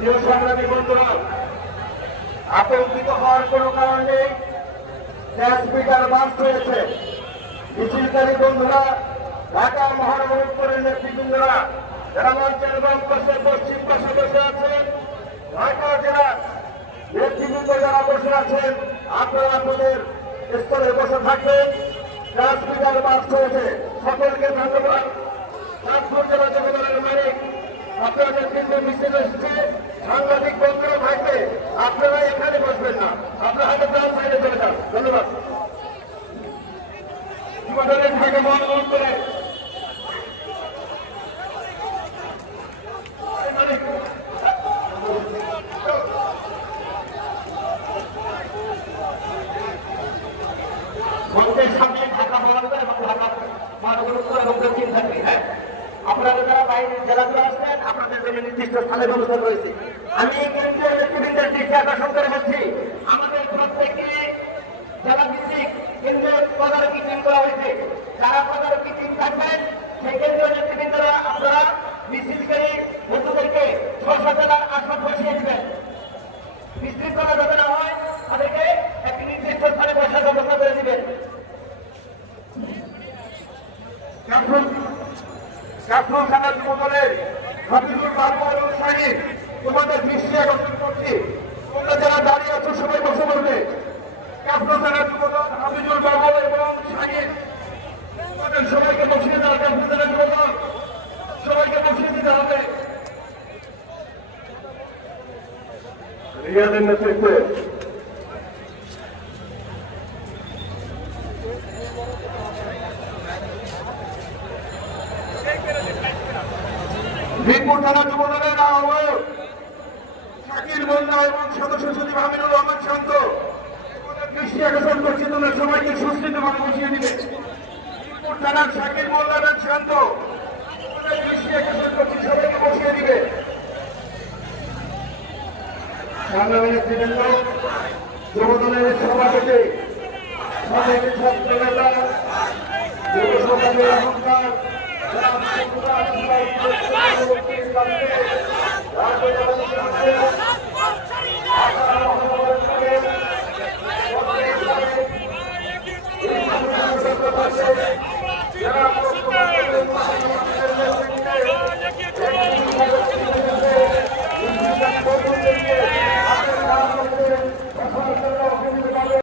প্রিয় সংগ্রামী বন্ধুরা, আতঙ্কিত হওয়ার কোনো কারণ নেই। স্পিকার বাস হয়েছে। মিছিলকারী বন্ধুরা, ঢাকা মহানগর উত্তরের নেতৃবৃন্দরা যারা মঞ্চের এবং পশ্চিম পাশে বসে আছেন, ঢাকা জেলার নেতৃবৃন্দ যারা বসে আছেন, আপনারা আপনাদের স্থলে বসে থাকবেন। স্পিকার বাস হয়েছে। সকলকে ধন্যবাদ। নাগপুর জেলা যুবদলের মালিক আপনাদের কিন্তু মিছিল এসছে। সাংবাদিক বন্ধুরা থাকবে, আপনারা এখানে বসবেন না, আপনারা হয়তো ডান সাইডে চলে যান। ধন্যবাদ। যুবদলের থেকে মনোনয়ন করে মঞ্চের সামনে ঢাকা মহানগর এবং ঢাকা মহানগর উত্তর এবং দক্ষিণ থাকবে। হ্যাঁ, আপনারা যারা বাইরের জেলাগুলো আসবেন, আপনাদের জন্য নির্দিষ্ট স্থানে ব্যবস্থা রয়েছে। আমি কেন্দ্রীয় নেতৃবৃন্দের দৃষ্টি আকর্ষণ করে বলছি, আমাদের প্রত্যেকে জেলা ভিত্তিক কেন্দ্রীয় তদারকি টিম করা হয়েছে। যারা তদারকি টিম থাকবেন, সেই কেন্দ্রীয় নেতৃবৃন্দরা আপনারা মিছিলকারী বন্ধুদেরকে স্ব জেলার আসন বসিয়ে দিবেন। বিশৃঙ্খলা যাতে না হয়, তাদেরকে একটি নির্দিষ্ট স্থানে বসার ব্যবস্থা করে দিবেন। কাফরুল থানার যুবদলের হাফিজুল বাবু এবং শাহিদ, তোমাদের দৃষ্টি আকর্ষণ করছি, তোমরা যারা দাঁড়িয়ে আছো সবাই বসে বলবে। কাফরুল থানার যুবদল হাফিজুল বাবু এবং শাহিদ, তোমাদের সবাইকে বসিয়ে দেওয়া। কাফরুল থানার যুবদল সবাইকে বসিয়ে দিতে হবে। রিয়াদের নেতৃত্বে মিরপুর থানা যুবদলের আহ্বায়ক শাকির মোল্লা এবং সদস্য সচিব আমিনুর রহমান শান্ত, দৃষ্টি আকর্ষণ করছি, তোমরা সবাইকে সুস্থিতভাবে বসিয়ে দিবে। মিরপুর থানার শাকির মোল্লা এবং শান্ত, দৃষ্টি আকর্ষণ করছি, সবাইকে বসিয়ে দিবে। সংগ্রামী নেতৃবৃন্দ, যুবদলের সভাপতি, সাবেক ছাত্র নেতা, যুব সমাজের অহংকার, যারা